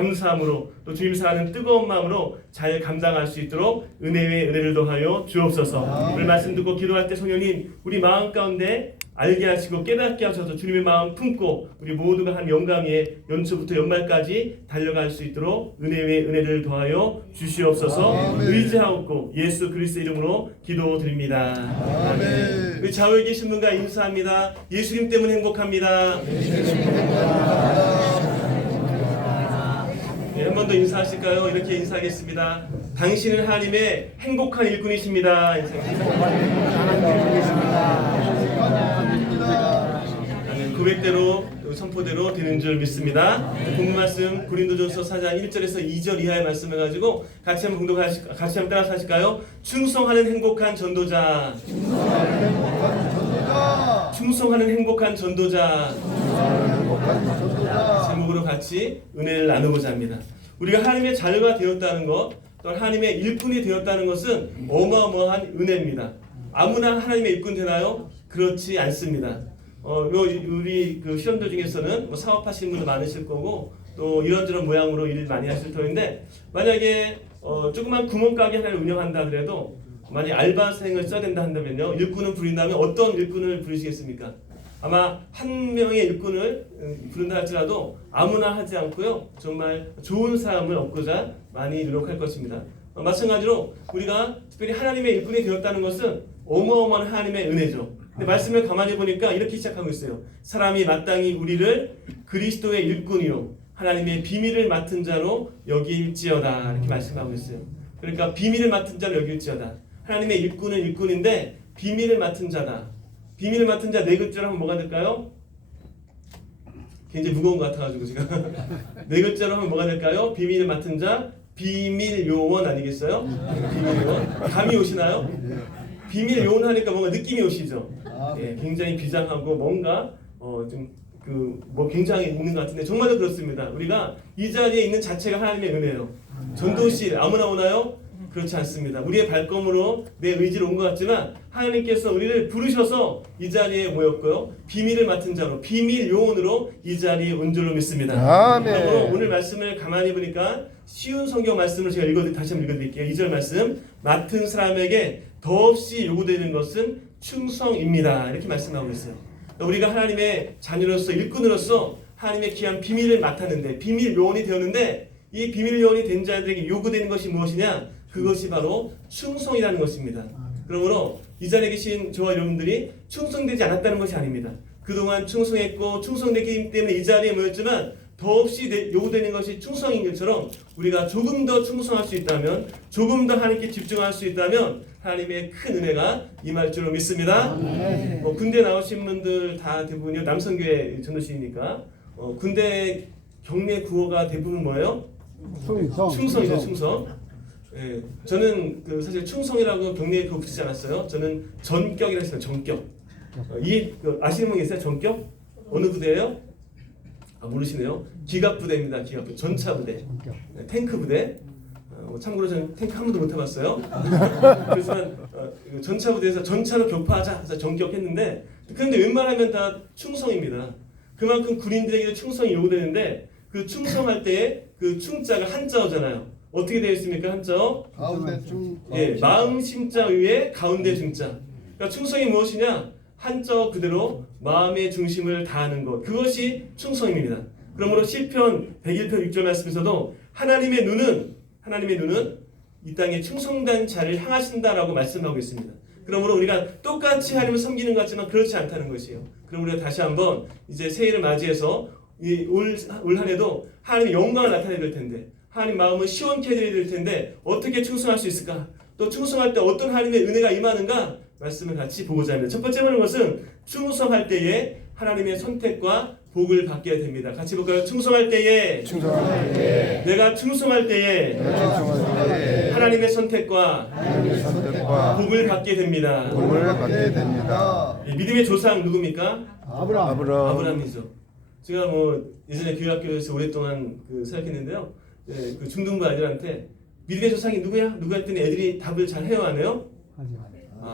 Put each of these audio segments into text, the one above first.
감사함으로 또 주님 사랑하는 뜨거운 마음으로 잘 감당할 수 있도록 은혜 위에 은혜를 더하여 주옵소서. 오늘 말씀 듣고 기도할 때 성령님 우리 마음 가운데 알게 하시고 깨닫게 하셔서 주님의 마음 품고 우리 모두가 한 영광에 연초부터 연말까지 달려갈 수 있도록 은혜 위에 은혜를 더하여 주시옵소서. 의지하옵고 예수 그리스도 이름으로 기도드립니다. 아멘. 우리 좌우에 계신 분과 인사합니다. 예수님 때문에 행복합니다. 네, 한 번 더 인사하실까요? 이렇게 인사하겠습니다. 당신은 하나님의 행복한 일꾼이십니다. 고백대로 선포대로 되는 줄 믿습니다. 본문 말씀 고린도전서 4장 1절에서 2절 이하의 말씀을 가지고 같이 한번 같이 한번 따라서 하실까요? 충성하는 행복한 전도자. 충성하는 행복한 전도자. 제목으로 같이 은혜를 나누고자 합니다. 우리가 하나님의 자녀가 되었다는 것, 또 하나님의 일꾼이 되었다는 것은 어마어마한 은혜입니다. 아무나 하나님의 일꾼 되나요? 그렇지 않습니다. 우리 그 실험들 중에서는 뭐 사업하시는 분도 많으실 거고 또 이런저런 모양으로 일을 많이 하실 터인데 만약에 조그만 구멍가게 하나를 운영한다 그래도 만약 알바생을 써야 된다 한다면요 일꾼을 부린다면 어떤 일꾼을 부르시겠습니까? 아마 한 명의 일꾼을 부른다 할지라도 아무나 하지 않고요 정말 좋은 사람을 얻고자 많이 노력할 것입니다. 마찬가지로 우리가 특별히 하나님의 일꾼이 되었다는 것은 어마어마한 하나님의 은혜죠. 근데 말씀을 가만히 보니까 이렇게 시작하고 있어요. 사람이 마땅히 우리를 그리스도의 일꾼이요 하나님의 비밀을 맡은 자로 여길지어다 이렇게 말씀하고 있어요. 그러니까 비밀을 맡은 자로 여길지어다. 하나님의 일꾼은 일꾼인데 비밀을 맡은 자다. 비밀을 맡은 자 네 글자로 하면 뭐가 될까요? 굉장히 무거운 것 같아가지고 제가 네 글자로 하면 뭐가 될까요? 비밀을 맡은 자 비밀 요원 아니겠어요? 비밀 요원 감이 오시나요? 비밀 요원 하니까 뭔가 느낌이 오시죠? 예, 굉장히 비장하고 뭔가 뭐 굉장히 있는 것 같은데 정말로 그렇습니다. 우리가 이 자리에 있는 자체가 하나님의 은혜예요. 전도실 아무나 오나요? 그렇지 않습니다. 우리의 발걸음으로 내 의지로 온 것 같지만 하나님께서 우리를 부르셔서 이 자리에 모였고요. 비밀을 맡은 자로 비밀 요원으로 이 자리에 온 줄로 믿습니다. 그러므로 오늘 말씀을 가만히 보니까 쉬운 성경 말씀을 제가 다시 한번 읽어드릴게요. 2절 말씀 맡은 사람에게 더없이 요구되는 것은 충성입니다. 이렇게 말씀하고 있어요. 우리가 하나님의 자녀로서 일꾼으로서 하나님의 귀한 비밀을 맡았는데 비밀 요원이 되었는데 이 비밀 요원이 된 자들에게 요구되는 것이 무엇이냐? 그것이 바로 충성이라는 것입니다. 그러므로 이 자리에 계신 저와 여러분들이 충성되지 않았다는 것이 아닙니다. 그동안 충성했고 충성되기 때문에 이 자리에 모였지만 더없이 요구되는 것이 충성인 것처럼 우리가 조금 더 충성할 수 있다면 조금 더 하나님께 집중할 수 있다면 하나님의 큰 은혜가 임할 줄로 믿습니다. 군대 나오신 분들 다 대부분이 남성교회 전도시니까 군대 경례 구호가 대부분 뭐예요? 충성이죠. 충성. 예, 저는 사실 충성이라고 경례에 그거 붙이지 않았어요. 저는 전격이라 했어요. 전격. 아시는 분 계세요? 전격? 어느 부대예요? 모르시네요. 기갑부대입니다. 기갑부대. 전차부대. 네, 탱크 부대. 참고로 저는 탱크 한 번도 못 타봤어요. 그래서 전차부대에서 전차로 격파하자 해서 전격했는데 그런데 웬만하면 다 충성입니다. 그만큼 군인들에게도 충성이 요구되는데 그 충성할 때에 그 충자가 한자어잖아요. 어떻게 되어 있습니까? 한자어? 가운데 중. 예, 마음 심자 위에 가운데 중자. 그러니까 충성이 무엇이냐? 한자어 그대로 마음의 중심을 다하는 것. 그것이 충성입니다. 그러므로 시편 101편 6절 말씀에서도 하나님의 눈은 이 땅에 충성된 자를 향하신다라고 말씀하고 있습니다. 그러므로 우리가 똑같이 하나님을 섬기는 것 같지만 그렇지 않다는 것이에요. 그럼 우리가 다시 한번 이제 새해를 맞이해서 올 한 해도 하나님의 영광을 나타내야 될 텐데 하나님 마음을 시원케 해드려야 될 텐데 어떻게 충성할 수 있을까? 또 충성할 때 어떤 하나님의 은혜가 임하는가? 말씀을 같이 보고자 합니다. 첫 번째 보는 것은 충성할 때에 하나님의 선택과 복을 받게 됩니다. 같이 볼까요? 충성할 때에 내가 충성할 때에 하나님의 선택과 복을 받게 됩니다. 믿음의 조상 누굽니까? 아브라함이죠. 제가 예전에 교회학교에서 오랫동안 사역했는데요. 그 중등부 아이들한테 믿음의 조상이 누구야? 누가 했더니 애들이 답을 잘 해요, 안 해요?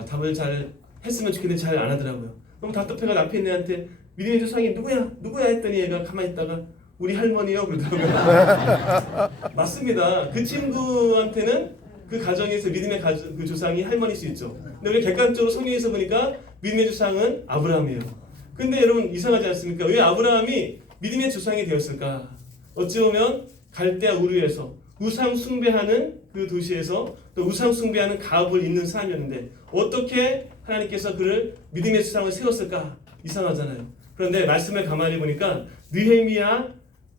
답을 잘 했으면 좋겠는데 잘 안 하더라고요. 너무 답답해가 앞에 있는 애한테 믿음의 조상이 누구야? 누구야? 했더니 얘가 가만히 있다가 우리 할머니요 그러더라고요. 맞습니다. 그 친구한테는 그 가정에서 믿음의 그 조상이 할머니일 수 있죠. 근데 우리 객관적으로 성경에서 보니까 믿음의 조상은 아브라함이에요. 근데 여러분 이상하지 않습니까? 왜 아브라함이 믿음의 조상이 되었을까? 어찌 보면 갈대아 우르에서 우상 숭배하는 그 도시에서 또 우상 숭배하는 가업을 잇는 사람이었는데 어떻게 하나님께서 그를 믿음의 조상을 세웠을까? 이상하잖아요. 그런데 말씀을 가만히 보니까 느헤미야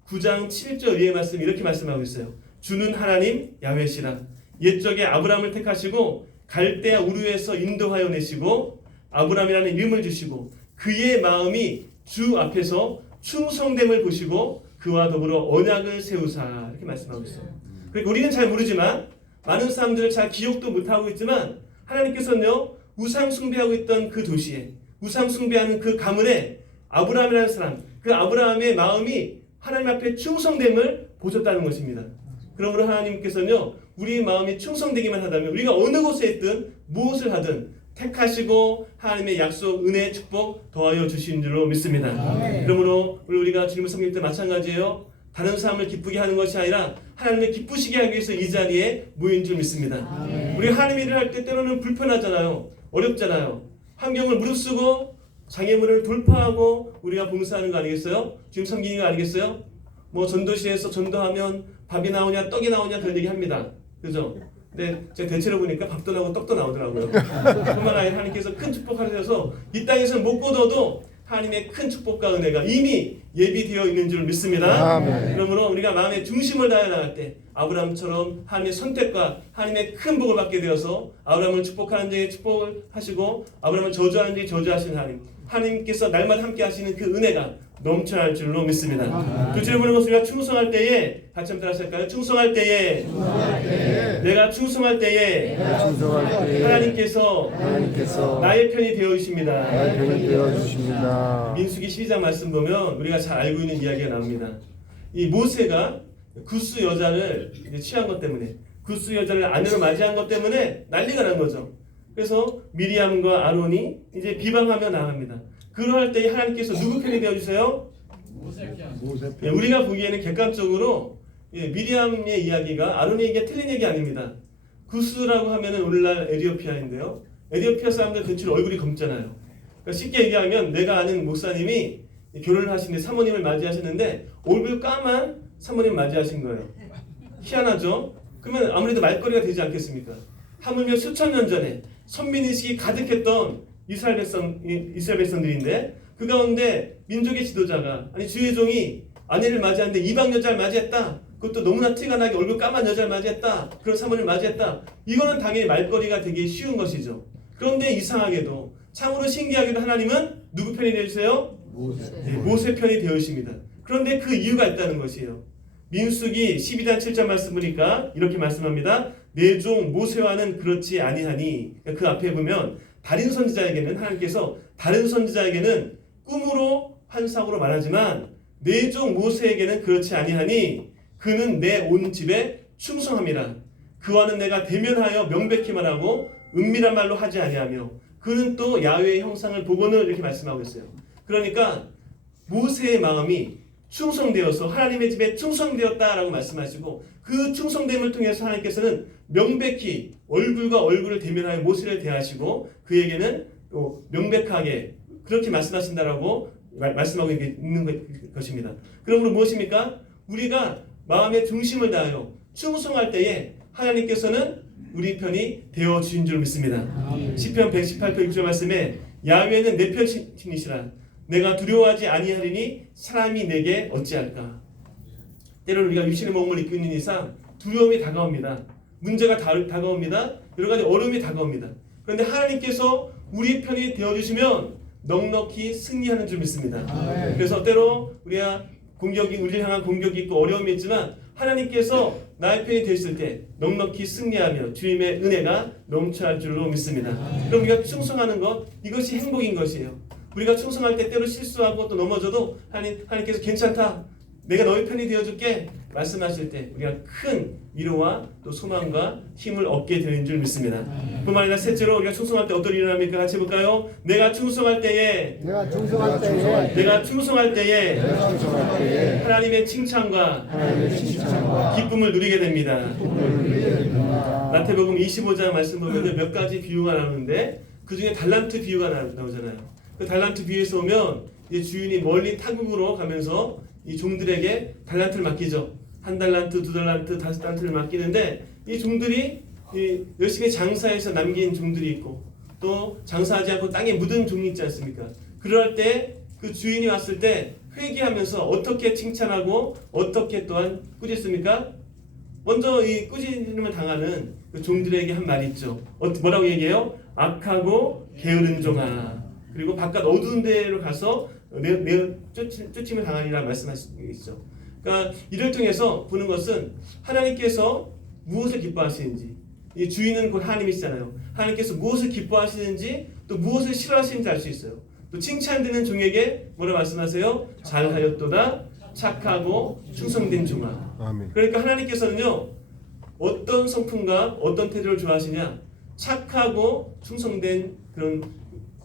9장 7절 위의 말씀 이렇게 말씀하고 있어요. 주는 하나님 야훼시라. 옛적에 아브라함을 택하시고 갈대아 우르에서 인도하여 내시고 아브라함이라는 이름을 주시고 그의 마음이 주 앞에서 충성됨을 보시고 그와 더불어 언약을 세우사 이렇게 말씀하고 있어요. 그리고 우리는 잘 모르지만 많은 사람들을 잘 기억도 못하고 있지만 하나님께서는요 우상 숭배하고 있던 그 도시에 우상 숭배하는 그 가문에 아브라함이라는 사람 그 아브라함의 마음이 하나님 앞에 충성됨을 보셨다는 것입니다. 그러므로 하나님께서는요 우리 마음이 충성되기만 하다면 우리가 어느 곳에 있든 무엇을 하든 택하시고 하나님의 약속, 은혜, 축복 더하여 주신 줄로 믿습니다. 그러므로 우리가 주님을 섬길 때 마찬가지예요. 다른 사람을 기쁘게 하는 것이 아니라 하나님을 기쁘시게 하기 위해서 이 자리에 모인 줄 믿습니다. 우리가 하나님 일을 할 때 때로는 불편하잖아요. 어렵잖아요. 환경을 무릅쓰고 장애물을 돌파하고 우리가 봉사하는 거 아니겠어요? 주님 섬기는 거 아니겠어요? 뭐 전도시에서 전도하면 밥이 나오냐 떡이 나오냐 그런 얘기 합니다. 그죠? 근데 제가 대체로 보니까 밥도 나오고 떡도 나오더라고요. 그만 아니라 하나님께서 큰 축복하셔서 이 땅에서는 못 거둬도 하나님의 큰 축복과 은혜가 이미 예비되어 있는 줄 믿습니다. 아멘. 그러므로 우리가 마음의 중심을 다해 나갈 때 아브라함처럼 하나님의 선택과 하나님의 큰 복을 받게 되어서 아브라함을 축복하는 자에게 축복을 하시고 아브라함을 저주하는 자에게 저주하시는 하나님께서 날마다 함께 하시는 그 은혜가 넘쳐날 줄로 믿습니다. 그 주를 보는 것을 우리가 충성할 때에 같이 한번 따라하실까요? 충성할 때에 내가 충성할 때에 하나님께서 나의 편이 되어 주십니다. 민수기 12장 말씀 보면 우리가 잘 알고 있는 이야기가 나옵니다. 이 모세가 구스 여자를 취한 것 때문에 구스 여자를 아내로 맞이한 것 때문에 난리가 난 거죠. 그래서 미리암과 아론이 이제 비방하며 나갑니다. 그러할 때 하나님께서 누구 편이 되어주세요? 모세 편. 우리가 보기에는 객관적으로 미리암의 이야기가 아론의 얘기가 틀린 얘기 아닙니다. 구스라고 하면은 오늘날 에티오피아인데요. 에티오피아 사람들 대체로 얼굴이 검잖아요. 그러니까 쉽게 얘기하면 내가 아는 목사님이 결혼을 하시는데 사모님을 맞이하셨는데 얼굴 까만 사모님 맞이하신 거예요. 희한하죠? 그러면 아무래도 말거리가 되지 않겠습니까? 하물며 수천 년 전에 선민의식이 가득했던 이스라엘 백성들인데 그 가운데 민족의 지도자가 아니 주의 종이 아내를 맞이하는데 이방 여자를 맞이했다. 그것도 너무나 티가 나게 얼굴 까만 여자를 맞이했다. 그런 사모를 맞이했다. 이거는 당연히 말거리가 되기 쉬운 것이죠. 그런데 이상하게도 참으로 신기하게도 하나님은 누구 편이 되어주세요? 모세 편이 되어주십니다. 그런데 그 이유가 있다는 것이에요. 민수기 12장 7절 말씀 보니까 이렇게 말씀합니다. 내 종 모세와는 그렇지 아니하니 그 앞에 보면 다른 선지자에게는 하나님께서 다른 선지자에게는 꿈으로 환상으로 말하지만 내 종 모세에게는 그렇지 아니하니 그는 내 온 집에 충성함이라. 그와는 내가 대면하여 명백히 말하고 은밀한 말로 하지 아니하며 그는 또 야훼의 형상을 보고는 이렇게 말씀하고 있어요. 그러니까 모세의 마음이 충성되어서 하나님의 집에 충성되었다라고 말씀하시고 그 충성됨을 통해서 하나님께서는 명백히 얼굴과 얼굴을 대면하여 모세를 대하시고 그에게는 명백하게 그렇게 말씀하신다라고 말씀하고 있는 것입니다. 그러므로 무엇입니까? 우리가 마음의 중심을 다하여 충성할 때에 하나님께서는 우리 편이 되어 주신 줄 믿습니다. 시편 118편 6절 말씀에 야훼는 내 편이시라 내가 두려워하지 아니하리니 사람이 내게 어찌할까. 때로는 우리가 육신의 몸을 입고 있는 이상 두려움이 다가옵니다. 문제가 다가옵니다. 여러 가지 어려움이 다가옵니다. 그런데 하나님께서 우리 편이 되어주시면 넉넉히 승리하는 줄 믿습니다. 그래서 때로 우리가 우리를 향한 공격이 있고 어려움이 있지만 하나님께서 나의 편이 되실 때 넉넉히 승리하며 주님의 은혜가 넘쳐날 줄로 믿습니다. 그럼 우리가 충성하는 것 이것이 행복인 것이에요. 우리가 충성할 때 때로 실수하고 또 넘어져도 하나님께서 괜찮다. 내가 너희 편이 되어줄게 말씀하실 때 우리가 큰 위로와 또 소망과 힘을 얻게 되는 줄 믿습니다. 뿐만 아니라 셋째로 우리가 충성할 때 어떤 일이 일어납니까? 같이 해볼까요? 내가 충성할 때에 하나님의 칭찬과 기쁨을 누리게 됩니다. 마태복음 25장 말씀 보면 몇 가지 비유가 나오는데 그 중에 달란트 비유가 나오잖아요. 그 달란트 비유에서 보면 이제 주인이 멀리 타국으로 가면서 이 종들에게 달란트를 맡기죠. 1달란트, 2달란트, 5달란트를 맡기는데 이 종들이 열심히 장사해서 남긴 종들이 있고 또 장사하지 않고 땅에 묻은 종이 있지 않습니까? 그럴 때 그 주인이 왔을 때 회개하면서 어떻게 칭찬하고 어떻게 또한 꾸짖습니까? 먼저 이 꾸짖음을 당하는 그 종들에게 한 말이 있죠. 뭐라고 얘기해요? 악하고 게으른 종아. 그리고 바깥 어두운 데로 가서 쫓임을 당하리라 말씀하시고 있죠. 그러니까 이를 통해서 보는 것은 하나님께서 무엇을 기뻐하시는지, 이 주인은 곧 하나님이시잖아요. 하나님께서 무엇을 기뻐하시는지 또 무엇을 싫어하시는지 알 수 있어요. 또 칭찬되는 종에게 뭐라 말씀하세요? 잘하였도다 착하고 충성된 종아. 아멘. 그러니까 하나님께서는요 어떤 성품과 어떤 태도를 좋아하시냐? 착하고 충성된 그런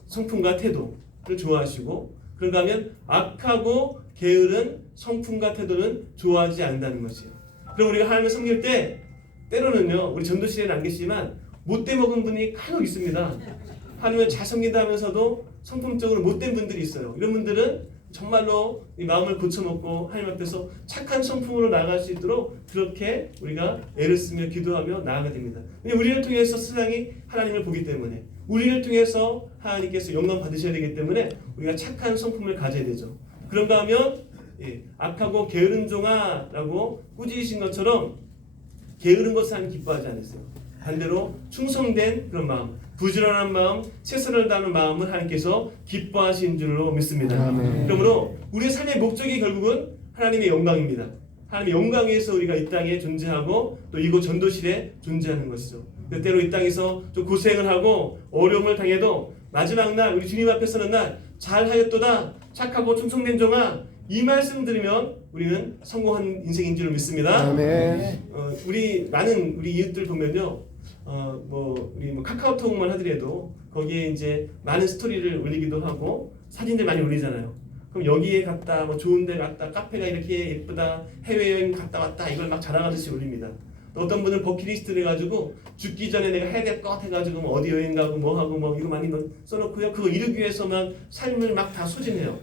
성품과 태도를 좋아하시고, 그런가 하면 악하고 게으른 성품과 태도는 좋아하지 않는다는 것이에요. 그럼 우리가 하나님을 섬길 때 때로는요, 우리 전도실에는 안 계시지만 못돼 먹은 분이 간혹 있습니다. 하나님을 잘 섬긴다 하면서도 성품적으로 못된 분들이 있어요. 이런 분들은 정말로 이 마음을 고쳐먹고 하나님 앞에서 착한 성품으로 나아갈 수 있도록 그렇게 우리가 애를 쓰며 기도하며 나아가야 됩니다. 우리를 통해서 세상이 하나님을 보기 때문에, 우리를 통해서 하나님께서 영광 받으셔야 되기 때문에 우리가 착한 성품을 가져야 되죠. 그런가 하면 악하고 게으른 종아라고 꾸짖으신 것처럼 게으른 것을 하나님 기뻐하지 않으세요. 반대로 충성된 그런 마음, 부지런한 마음, 최선을 다하는 마음을 하나님께서 기뻐하신 줄로 믿습니다. 아멘. 그러므로 우리의 삶의 목적이 결국은 하나님의 영광입니다. 하나님의 영광 위해서 우리가 이 땅에 존재하고 또 이곳 전도실에 존재하는 것이죠. 때로 이 땅에서 좀 고생을 하고 어려움을 당해도 마지막 날 우리 주님 앞에 서는 날 잘하였도다 착하고 충성된 종아, 이 말씀 들으면 우리는 성공한 인생인 줄 믿습니다. 아멘. 우리 많은 우리 이웃들 보면요, 우리 카카오톡만 하더라도 거기에 이제 많은 스토리를 올리기도 하고 사진들 많이 올리잖아요. 그럼 여기에 갔다, 좋은데 갔다, 카페가 이렇게 예쁘다, 해외여행 갔다 왔다, 이걸 막 자랑하듯이 올립니다. 또 어떤 분은 버킷리스트를 해가지고 죽기 전에 내가 해야 될 것 해가지고 어디 여행 가고 뭐 하고 이거 많이 써놓고요. 그거 이루기 위해서만 삶을 막 다 소진해요.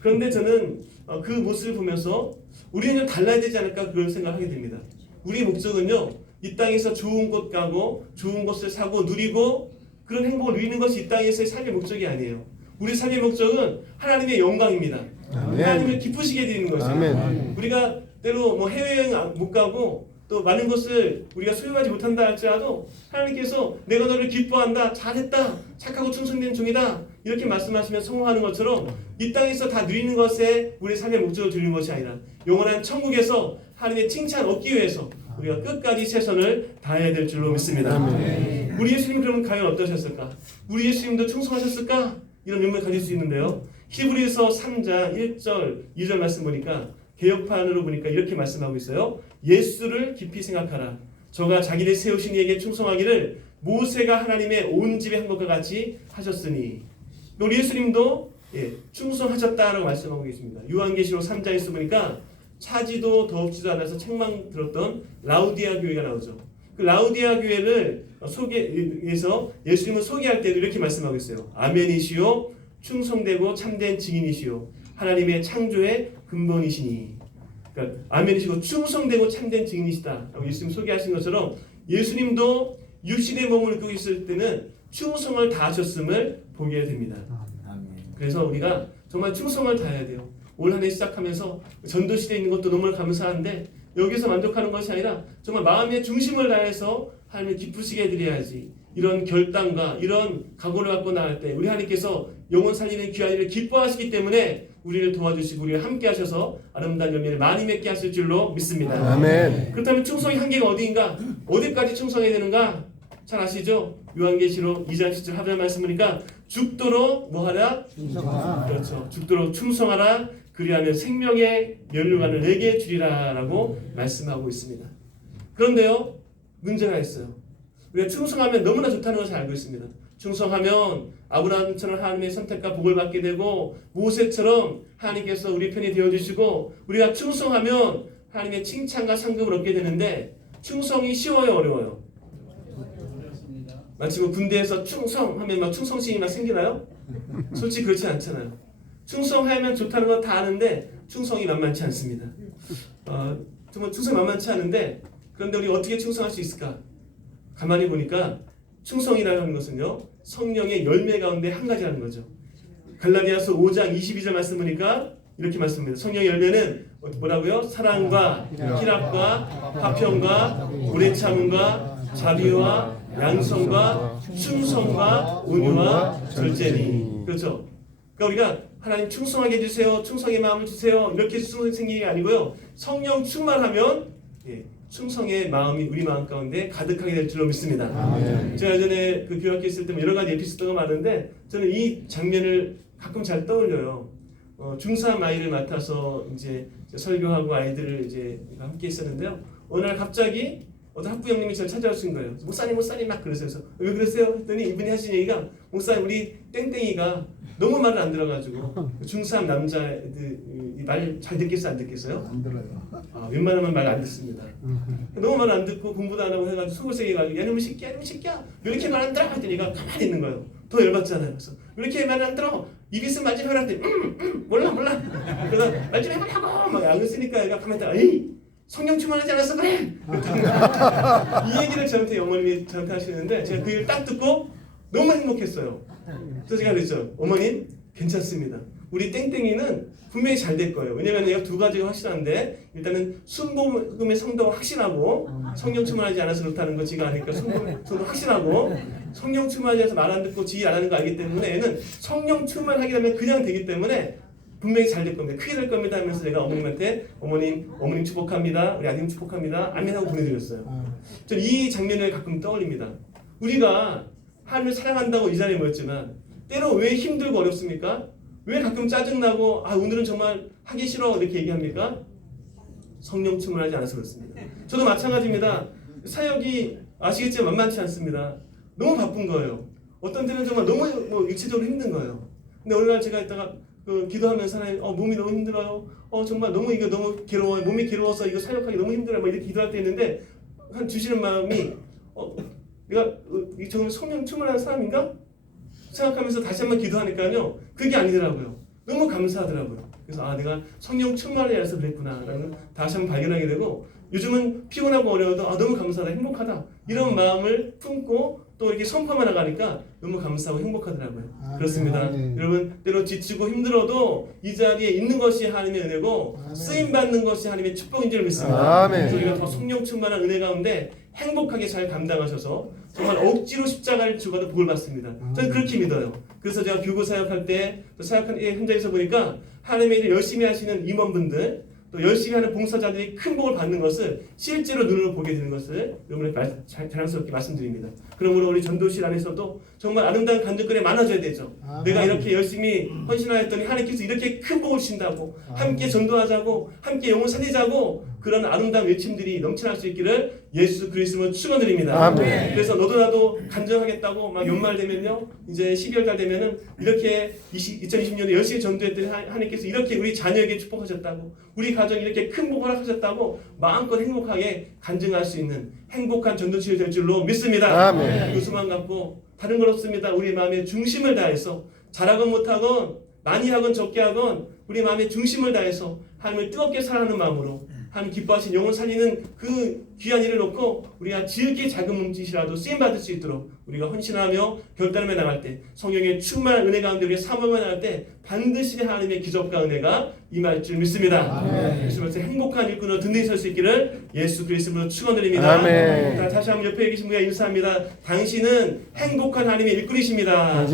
그런데 저는 그 모습을 보면서 우리는 좀 달라야 되지 않을까 그런 생각을 하게 됩니다. 우리의 목적은요, 이 땅에서 좋은 곳 가고 좋은 것을 사고 누리고 그런 행복을 누리는 것이 이 땅에서의 삶의 목적이 아니에요. 우리 삶의 목적은 하나님의 영광입니다. 아멘. 하나님을 기쁘시게 해드리는 것이에요. 아멘. 우리가 때로 해외여행 못 가고 또 많은 것을 우리가 소유하지 못한다 할지라도 하나님께서 내가 너를 기뻐한다, 잘했다, 착하고 충성된 종이다 이렇게 말씀하시면 성공하는 것처럼 이 땅에서 다 누리는 것에 우리의 삶의 목적을 두는 것이 아니라 영원한 천국에서 하나님의 칭찬 얻기 위해서 우리가 끝까지 최선을 다해야 될 줄로 믿습니다. 아멘. 우리 예수님 그러면 과연 어떠셨을까? 우리 예수님도 충성하셨을까? 이런 의문을 가질 수 있는데요. 히브리서 3장 1절 2절 말씀 보니까 개역판으로 보니까 이렇게 말씀하고 있어요. 예수를 깊이 생각하라. 저가 자기를 세우신 이에게 충성하기를 모세가 하나님의 온 집에 한 것과 같이 하셨으니, 우리 예수님도 충성하셨다라고 말씀하고 계십니다. 요한계시록 3장에서 보니까 차지도 더웁지도 않아서 책망 들었던 라우디아 교회가 나오죠. 그 라우디아 교회를 소개해서 예수님을 소개할 때도 이렇게 말씀하고 있어요. 아멘이시오, 충성되고 참된 증인이시오, 하나님의 창조의 근본이시니. 그러니까 아멘이시고 충성되고 참된 증인이시다 라고 예수님 소개하신 것처럼 예수님도 육신의 몸을 입고 있을 때는 충성을 다하셨음을 보게 됩니다. 그래서 우리가 정말 충성을 다해야 돼요. 올 한 해 시작하면서 전도시대에 있는 것도 너무 감사한데 여기서 만족하는 것이 아니라 정말 마음의 중심을 다해서 하나님을 기쁘시게 해드려야지, 이런 결단과 이런 각오를 갖고 나갈 때 우리 하나님께서 영혼 살리는 귀한 일을 기뻐하시기 때문에 우리를 도와주시고 우리를 함께 하셔서 아름다운 열매를 많이 맺게 하실 줄로 믿습니다. 아멘. 그렇다면 충성의 한계가 어디인가? 어디까지 충성해야 되는가? 잘 아시죠? 요한계시록 2장 10절 하반절 말씀 보니까 죽도록 뭐하라? 충성하라. 그렇죠. 죽도록 충성하라. 그리하면 생명의 면류관을 내게 주리라 라고 말씀하고 있습니다. 그런데요, 문제가 있어요. 우리가 충성하면 너무나 좋다는 것을 알고 있습니다. 충성하면 아브라함처럼 하나님의 선택과 복을 받게 되고 모세처럼 하나님께서 우리 편이 되어주시고 우리가 충성하면 하나님의 칭찬과 상급을 얻게 되는데 충성이 쉬워요, 어려워요? 마치 뭐 군대에서 충성하면 막 충성심이 막 생기나요? 솔직히 그렇지 않잖아요. 충성하면 좋다는 거 다 아는데 충성이 만만치 않습니다. 정말 충성이 만만치 않은데 그런데 우리 어떻게 충성할 수 있을까? 가만히 보니까 충성이라는 것은요 성령의 열매 가운데 한 가지라는 거죠. 갈라디아서 5장 22절 말씀 보니까 이렇게 말씀합니다. 성령의 열매는 뭐라고요? 사랑과 희락과 화평과 오래 참음과 자비와 양성과 충성과 온유와 절제니. 그렇죠? 그러니까 우리가 하나님 충성하게 해주세요, 충성의 마음을 주세요 이렇게 생기는 게 아니고요 성령 충만하면 충성의 마음이 우리 마음 가운데 가득하게 될 줄로 믿습니다. 제가 예전에 그 교학교 있을 때 여러 가지 에피소드가 많은데 저는 이 장면을 가끔 잘 떠올려요. 중3 아이를 맡아서 이제 설교하고 아이들을 이제 함께 있었는데요. 어느 날 갑자기 어떤 학부 형님이 저를 찾아오신 거예요. 목사님 막 그러세요. 그래서 왜 그러세요? 했더니 이분이 하신 얘기가 목사님 우리 땡땡이가 너무 말을 안 들어가지고 중3 남자애들 말 잘 듣겠어요? 안 듣겠어요? 안 들어요. 웬만하면 말 안 듣습니다. 너무 말 안 듣고 공부도 안 하고 해가지고 속을 세게 가지고 야 이놈의 새끼야 왜 이렇게 말 안 들어? 했더니 얘가 가만히 있는 거예요. 더 열받잖아요. 그래서 왜 이렇게 말 안 들어? 입 있으면 말 좀 해라 했더니 몰라 그래서 말 좀 해보라고 막 안 쓰니까 얘가 가만히 있다가 에이 성령 충만하지 않았어 그래? 이 얘기를 저한테 어머님이 저한테 하시는데 제가 그 얘기를 딱 듣고 너무 행복했어요. 그래서 제가 그랬죠. 어머님 괜찮습니다. 우리 땡땡이는 분명히 잘 될 거예요. 왜냐면 얘가 두 가지가 확실한데 일단은 순복음의 성도가 확실하고 성령 충만하지 않아서 그렇다는 거 지가 아니까 순복음 확실하고 성령 충만하지 않아서 말 안 듣고 지휘 안 하는 거 알기 때문에 얘는 성령 충만하게 되면 그냥 되기 때문에 분명히 잘 될 겁니다. 크게 될 겁니다 하면서 제가 어머님한테 어머님 축복합니다. 우리 아드님 축복합니다. 아멘 하고 보내드렸어요. 저는 이 장면을 가끔 떠올립니다. 우리가 하나님을 사랑한다고 이 자리에 모였지만 때로 왜 힘들고 어렵습니까? 왜 가끔 짜증나고 오늘은 정말 하기 싫어 이렇게 얘기합니까? 성령 충만하지 않아서 그렇습니다. 저도 마찬가지입니다. 사역이 아시겠지만 만만치 않습니다. 너무 바쁜 거예요. 어떤 때는 정말 너무 육체적으로 힘든 거예요. 근데 어느 날 제가 있다가 기도하면서 하나님 몸이 너무 힘들어요. 정말 너무 괴로워요. 몸이 괴로워서 이거 사역하기 너무 힘들어요. 이렇게 기도할 때 있는데 한 주시는 마음이 내가 정말 성령 충만한 사람인가? 생각하면서 다시 한번 기도하니까요. 그게 아니더라고요. 너무 감사하더라고요. 그래서 내가 성령 충만하지 않아서 그랬구나 라는 다시 한번 발견하게 되고 요즘은 피곤하고 어려워도 너무 감사하다 행복하다 이런 마음을 품고 또 이렇게 선포만 나가니까 너무 감사하고 행복하더라고요. 그렇습니다. 여러분 때로 지치고 힘들어도 이 자리에 있는 것이 하나님의 은혜고 쓰임 받는 것이 하나님의 축복인 줄 믿습니다. 그래서 우리가 더 성령 충만한 은혜 가운데 행복하게 잘 감당하셔서 정말 억지로 십자가를 죽어도 복을 받습니다. 저는 그렇게 믿어요. 그래서 제가 교구 사역할 때 또 사역한 현장에서 보니까 하나님의 일을 열심히 하시는 임원분들 또 열심히 하는 봉사자들이 큰 복을 받는 것을 실제로 눈으로 보게 되는 것을 여러분에게 자랑스럽게 말씀드립니다. 그러므로 우리 전도실 안에서도 정말 아름다운 간증거리 많아져야 되죠. 내가 이렇게 열심히 헌신하였더니 하나님께서 이렇게 큰 복을 주신다고 함께 전도하자고 함께 영혼 살리자고 그런 아름다운 외침들이 넘쳐날 수 있기를 예수 그리스도로 축원드립니다. 그래서 너도 나도 간증하겠다고 막 연말 되면요 이제 12월 달 되면은 이렇게 2020년에 열심히 전도했더니 하나님께서 이렇게 우리 자녀에게 축복하셨다고 우리 가정에 이렇게 큰 복을 허락하셨다고 마음껏 행복하게 간증할 수 있는 행복한 전도치유 될 줄로 믿습니다. 그 소망 갖고 다른 건 없습니다. 우리 마음의 중심을 다해서 잘하건 못하건 많이 하건 적게 하건 우리 마음의 중심을 다해서 하나님을 뜨겁게 사랑하는 마음으로 하나님 기뻐하신 영혼 살리는 그 귀한 일을 놓고 우리가 지극히 작은 몸짓이라도 쓰임받을 수 있도록 우리가 헌신하며 결단하며 나갈 때 성령의 충만한 은혜 가운데 우리가 사모하며 나갈 때 반드시 하나님의 기적과 은혜가 임할 줄 믿습니다. 그래서 행복한 일꾼으로 든든히 설 수 있기를 예수 그리스도로 축원드립니다. 다시 한번 옆에 계신 분과 인사합니다. 당신은 행복한 하나님의 일꾼이십니다.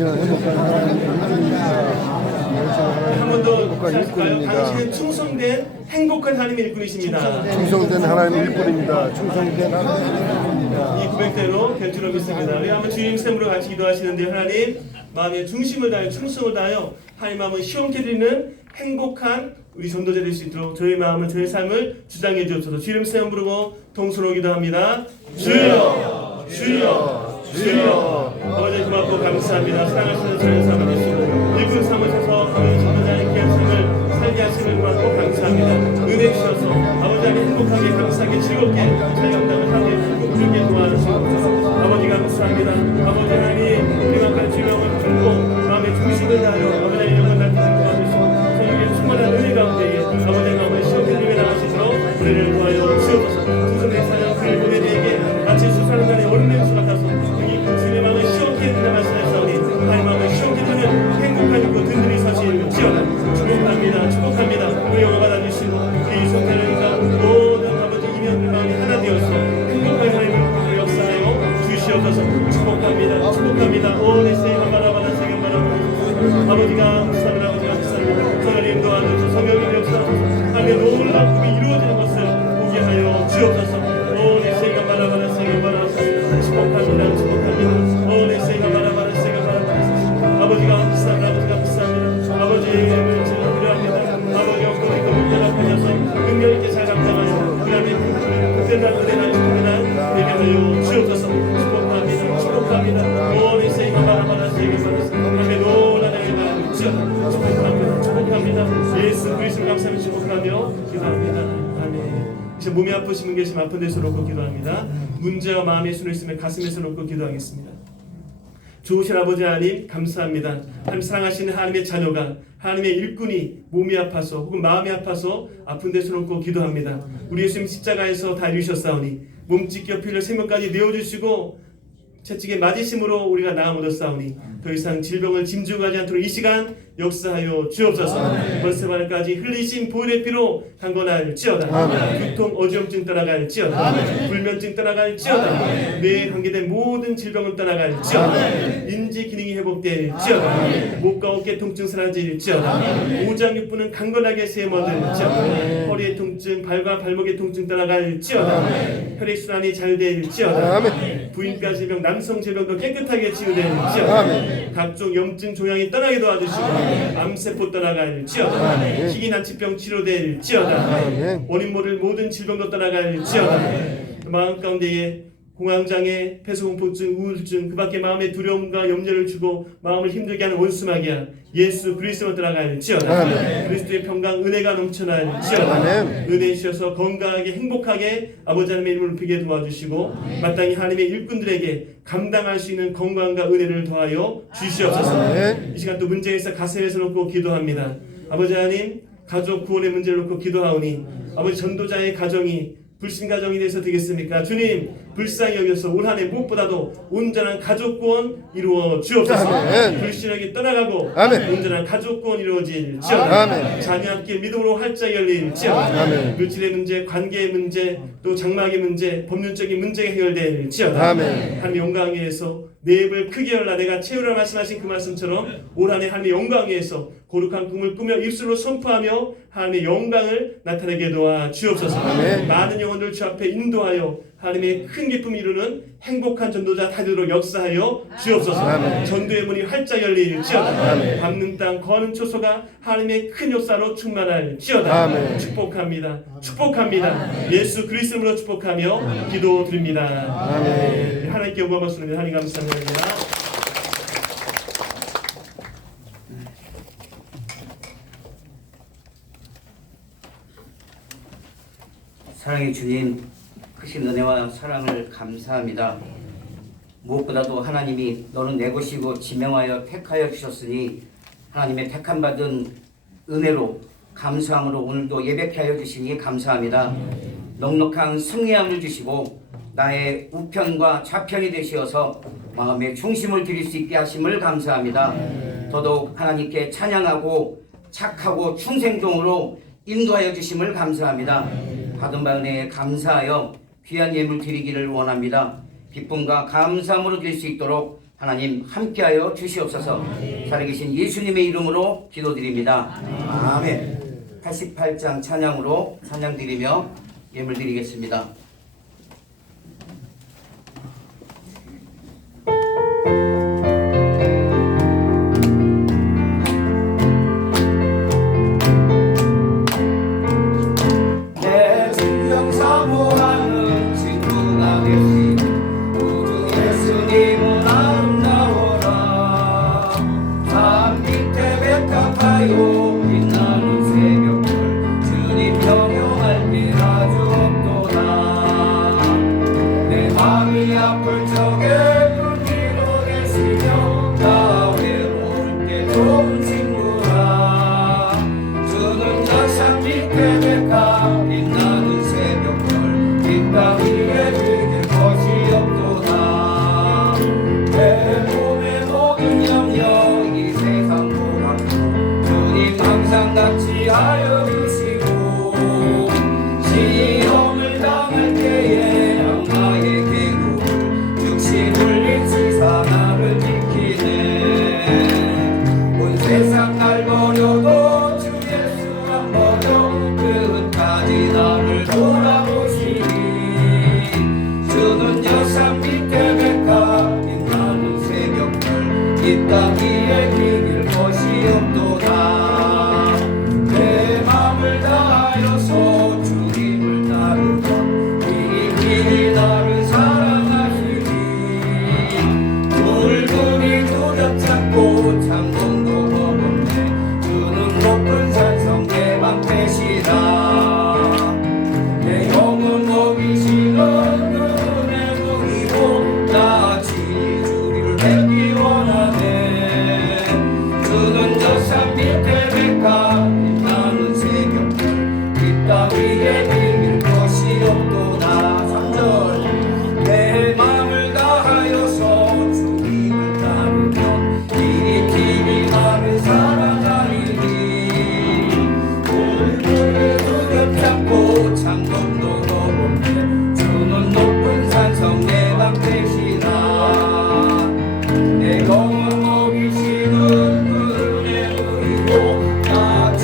한 번 더 인사할까요? 당신은 충성된 행복한 하나님의 일꾼이십니다. 충성된 하나님의 일꾼입니다. 충성된 하나님의 일꾼입니다. 이 고백대로 될 줄로 믿습니다. 우리 한번 주님 샘으로 같이 기도하시는데 하나님 마음의 중심을 다하여 충성을 다하여 하나님 마음을 시원케 드리는 행복한 우리 전도자 될 수 있도록 저희 마음을 저희 삶을 주장해 주옵소서. 주 이름 세움 부르고 통수로 기도합니다. 주여 주여 주여. 아버지 고맙고 감사합니다. 사랑하시는 저희 삶을 주시고 일꾼 삼으셔서 우리 전도자의 귀한 삶을 살게 하시는 고맙고 감사합니다. 은혜 주셔서 아버지 하나님 행복하게 감사하게 즐겁게 잘 감당을 하게 부르게 도와주시옵소서. 아버지 감사합니다. 아버지 하나님 우리가 갈 주명을 풀고 마음의 중심을 다하여 아버지 하나님 영광 나타내는 도와주시고 성령의 충만한 은혜 가운데에 아버지 마음을 시험에 들게 나가시도록 우리를 도와여 주옵소서. 수선의 사냥 그를 보내 내게 마치 수사는 날의 얼음 냄새 같아서 이 주님의 마음을 시험케 해준다 말씀하셨사오니 하나님 마음을 시험케 하는 행복한 그 든든히 서시지어다. 축복합니다. 축복합니다. 우리 영광 받아주시고 우리 성탄을과 모든 아버지 이면의 마음이 하나 되어서 행복한 하나님을 역사하여 주시옵소서. 축복합니다. 축복합니다. 오 내 세이만 바라바라 세금 바라바라 아버지가 감사합니다. 아버지가 감사합니다. 성령님 도와주셔서 성령님 역사하소서. 하나님의 놀라운 꿈이 이루어지는 것을 보게 하여 주옵소서. 오 내 세이만 바라바라 세금 바라바라 축복합니다. 축복합니다. 오 내 세이만 바라바라 세금 바라바라 아버지가 감사합니다. 아버지가 감사합니다. 아버지의 제가 필요합니다. 아버지 없고 이거 문제를 앞에서 능력 있게 잘 감당하여 그 다음에 그때나 그때나 그때나 되게 하여 주옵소서. 축복합니다. 축복합니다. 오늘 세이가 바라바라 세이가 바라바라 노라나의 마음을 주옵소서. 축복합니다. 축복합니다. 예수 그리스도 감사하며 축복하며 기도합니다. 아멘. 이제 몸이 아프신 분 계시면 아픈 데서 놓고 기도합니다. 문제와 마음의 손을 있으면 가슴에서 놓고 기도하겠습니다. 좋으신 아버지 하나님 감사합니다. 하나님 사랑하시는 하나님의 자녀가 하나님의 일꾼이 몸이 아파서 혹은 마음이 아파서 아픈 데서 놓고 기도합니다. 우리 예수님 십자가에서 다 이루셨사오니 몸짓기 어필을 생명까지 내어주시고 채찍에 맞으심으로 우리가 나음 얻었사오니 더 이상 질병을 짐중하지 않도록 이 시간 역사하여 주옵소서. 벌새발까지 흘리신 보혈의 피로 강건할지어다. 두통 어지럼증 떠나갈지어다. 불면증 떠나갈지어다. 뇌에 관계된 모든 질병을 떠나갈지어다. 인지 기능이 회복될지어다. 목과 어깨 통증 사라질지어다. 오장육부는 강건하게 세워들지어다. 허리의 통증, 발과 발목의 통증 떠나갈지어다. 혈액순환이 잘 될지어다. 부인과 질병, 남성 질병도 깨끗하게 치유될지어다. 각종 염증 종양이 떠나게 도와주시고 암세포 떠나갈지어다. 희귀난치병 치료될지어다. 원인 모를 모든 질병도 떠나갈지어다. 마음 가운데에 공황장애, 폐소공포증, 우울증, 그 밖에 마음의 두려움과 염려를 주고 마음을 힘들게 하는 원수마귀야 예수 그리스도로 들어갈지어다. 그리스도의 평강 은혜가 넘쳐날지어다. 은혜 주셔서 건강하게 행복하게 아버지 하나님의 이름을 높이게 도와주시고 마땅히 하나님의 일꾼들에게 감당할 수 있는 건강과 은혜를 더하여 주시옵소서. 이 시간 또 문제에서 가슴에서 놓고 기도합니다. 아버지 하나님 가족 구원의 문제를 놓고 기도하오니 아버지 전도자의 가정이 불신 가정이 돼서 되겠습니까? 주님 불쌍히 여겨서 올 한 해 무엇보다도 온전한 가족 구원 이루어 주옵소서. 불신하게 떠나가고 온전한 가족 구원 이루어질지어다. 자녀함께 믿음으로 활짝 열릴지어다. 물질의 문제, 관계의 문제, 또 장막의 문제, 법률적인 문제가 해결될지어다. 하나님의 영광 위에서 내 입을 크게 열라 내가 채우라 말씀하신 그 말씀처럼 올 한 해 하나님의 영광 위에서 거룩한 꿈을 꾸며 입술로 선포하며 하나님의 영광을 나타내게 도와 주옵소서. 많은 영혼들 주 앞에 인도하여 하나님의 큰 기쁨 이루는 행복한 전도자 다 되도록 역사하여 주옵소서. 전도의 문이 활짝 열릴지어다. 밟는 땅 거하는 초소가 하나님의 큰 역사로 충만할지어다. 축복합니다. 축복합니다. 예수 그리스도로 축복하며 기도드립니다. 하나님께 영광 받습니다. 하나님 감사합니다. 사랑의 주님, 크신 은혜와 사랑을 감사합니다. 무엇보다도 하나님이 너는 내 것이고 지명하여 택하여 주셨으니 하나님의 택함받은 은혜로 감사함으로 오늘도 예배케 하여 주시니 감사합니다. 넉넉한 승리함을 주시고 나의 우편과 좌편이 되시어서 마음의 중심을 드릴 수 있게 하심을 감사합니다. 더더욱 하나님께 찬양하고 착하고 충성종으로 인도하여 주심을 감사합니다. 받은 바 은혜에 감사하여 귀한 예물 드리기를 원합니다. 기쁨과 감사함으로 드릴 수 있도록 하나님 함께하여 주시옵소서. 살아계신 예수님의 이름으로 기도드립니다. 아멘. 88장 찬양으로 찬양드리며 예물 드리겠습니다. 마음이 아플 적에 끈기로 계시며 나 외로울 때 좋은 친구라. 주는 여산 밑에 백합 빛나는 새벽별 뒷땅 위에 즐길 것이 없도다. 내 몸의 모든 염려 이 세상 보각도 주님 항상 같이 하여 주시고 시험을 당할 때에 악마의 계급을 즉시 물리치사 나를 지키네. 온 세상 날 버려도 주 예수 안 버려 끝까지 나를 돌아보시니. 주는 여산 밑에 백합 빛나는 새벽별 이 땅 위에 비길 것이 없도다. 내 맘을 다하여서 주님을 따르던 이 길이 나를 사랑하시니. 물들이 두렵잖고 창동도 버겁네. 주는 높은 산성 내 방패시라. 내 영혼 먹이시는 그의 무기로 나같이 주리를 뵙기 원하네. 주는 여산 밑에 백합 빛나는 새벽별 이 땅 위에 비길 것이 없도다. 3절 내 맘을 다하여서 주님을 따르면 이리 길이 나를 사랑하리니. 물들에 두렵잖고 창동도 버겁네. 주는 높은 산성 내 방패시라. 내 영혼 먹이시는 그의 의로 나같이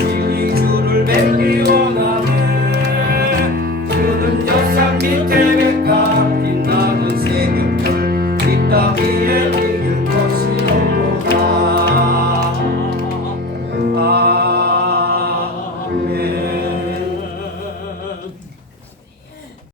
주를 뵙기 원하네. 주는 여산 밑에 백합 빛나는 새벽별 이 땅 위에 비길 것이 없도다. 아멘.